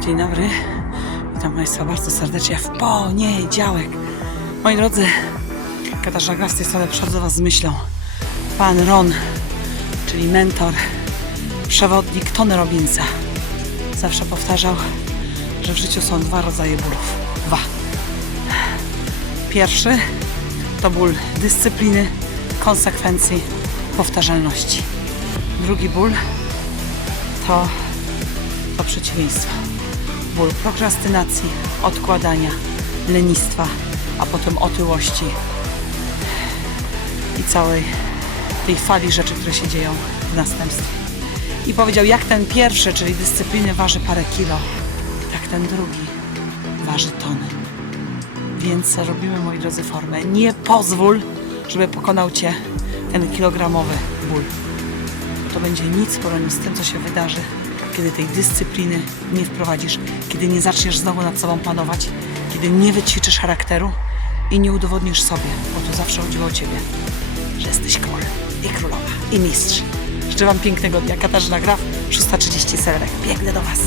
Dzień dobry. Witam Państwa bardzo serdecznie w poniedziałek. Moi drodzy, Katarzyna z tej strony przychodzę Was z myślą. Pan Ron, czyli mentor, przewodnik Tony Robbinsa, zawsze powtarzał, że w życiu są dwa rodzaje bólów. Dwa. Pierwszy to ból dyscypliny, konsekwencji, powtarzalności. Drugi ból to, to przeciwieństwo. Ból prokrastynacji, odkładania, lenistwa, a potem otyłości i całej tej fali rzeczy, które się dzieją w następstwie. I powiedział, jak ten pierwszy, czyli dyscypliny, waży parę kilo, tak ten drugi waży tony. Więc robimy, moi drodzy, formę. Nie pozwól, żeby pokonał Cię ten kilogramowy ból. To będzie nic w porównaniu z tym, co się wydarzy, kiedy tej dyscypliny nie wprowadzisz, kiedy nie zaczniesz znowu nad sobą panować, kiedy nie wyćwiczysz charakteru i nie udowodnisz sobie, bo tu zawsze chodziło o Ciebie, że jesteś król i królowa i mistrz. Życzę Wam pięknego dnia. Katarzyna Graf, 6.30 Sewerek. Biegnę do Was.